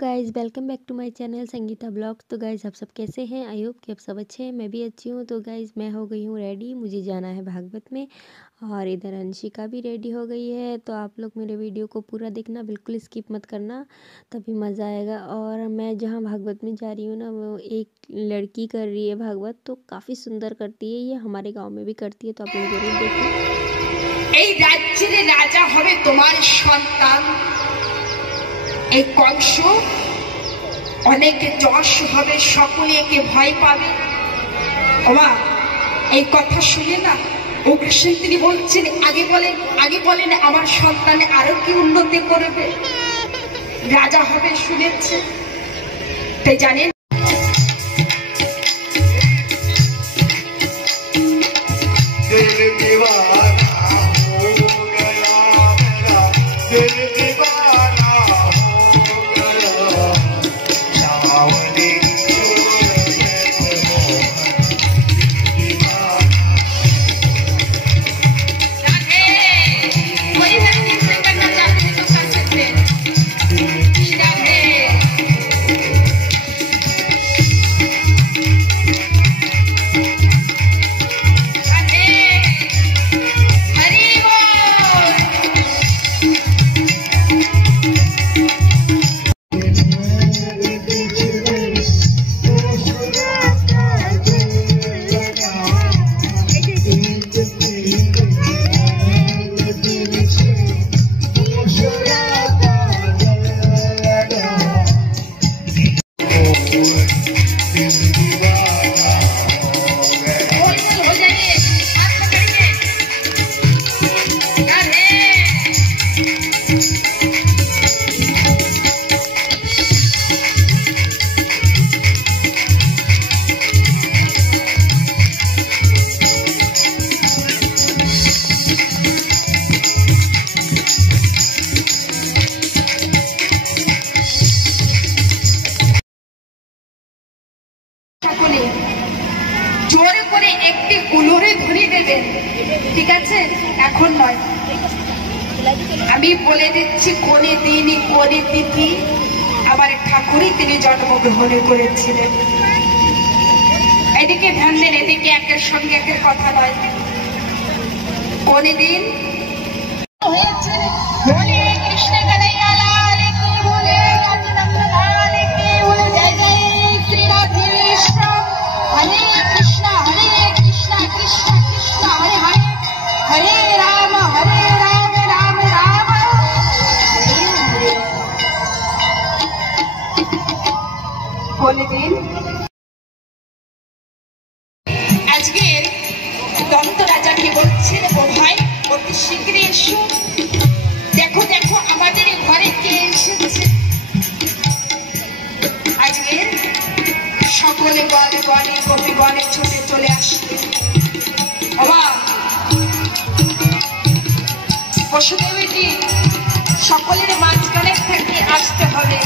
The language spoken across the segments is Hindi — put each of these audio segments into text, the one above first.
Guys, welcome back to my channel Sangeeta blogs. तो गाइज़, आप सब कैसे हैं? आई होप कि आप सब अच्छे हैं। मैं भी अच्छी हूँ। तो गाइज़, मैं हो गई हूँ रेडी, मुझे जाना है भागवत में। और इधर अंशिका भी रेडी हो गई है। तो आप लोग मेरे वीडियो को पूरा देखना, बिल्कुल स्किप मत करना, तभी मज़ा आएगा। और मैं जहाँ भागवत में जा रही हूँ ना, वो एक लड़की कर रही है भागवत, तो काफ़ी सुंदर करती है। ये हमारे गाँव में भी करती है, तो आप लोग जरूर देखो। এই রাজ্যের রাজা হবে তোমার সন্তান। এই কংস অনেক যশ হবে, সকলে একে ভয় পাবে। ওমা, এই কথা শুনে না অগ্রসেন তিনি বলছেন, আগে বলেন আমার সন্তানে আরো কি উন্নতি করবে, রাজা হবে শুনেছে। তাই জানেন জোরে করে একটি উলুরে ধ্বনি দেবেন, ঠিক আছে? এখন নয়, আমি বলে দিচ্ছি কোনে দিন কোনে তিথি আমার ঠাকুরই তিনি জন্মগ্রহণ করেছিলেন। এদিকে ধ্যান দেন, এদিকে একের সঙ্গে একের কথা নয়। কোনে দিন হয়েছে বলে কৃষ্ণ কানাইয়া লাল কি বলে রাজনন্দলাল কি বলে জয় জয় শ্রী রাধে শ্যাম। হরে কৃষ্ণ কৃষ্ণ কৃষ্ণ হরে হরে, হরে রাম রাম রাম। বলে দিন আজকের দন্ত রাজাকে বলছেন, ও ভাই অতি শীঘ্রই এসো, দেখো দেখো আমাদের ঘরে কে এসেছে। আজকের সকলে গণে গণে কবি গণে ছুটে চলে আসবে। বাবা বসুদেবীজি সকলের মাঝখানে থেকে আসতে হবে।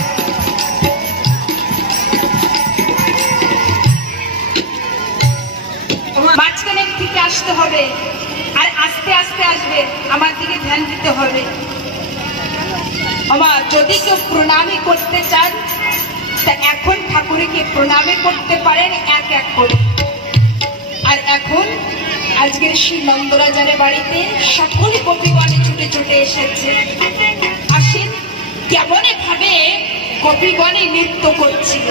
মাঝখানে থেকে আসতে হবে, আর আস্তে আস্তে আসবে, আমার দিকে ধ্যান দিতে হবে। বাবা যদি কেউ প্রণামী করতে চান তা এখন ঠাকুরকে প্রণামী করতে পারেন এক এক করে। আর এখন আজকের শ্রী নন্দরাজার বাড়িতে সকলে গোপীগণে ছুটে ছুটে এসেছে। আসেন কেমন ভাবে গোপীগণে নৃত্য করছিল।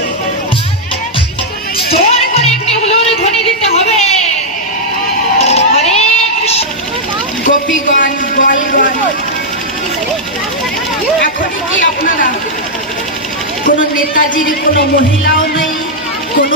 জোর করে একটি উলুর ধ্বনি দিতে হবে। হরে কৃষ্ণ গোপীগণ বলগণ, এখন কি আপনারা কোন নেতাজির কোন মহিলাও নেই, কোন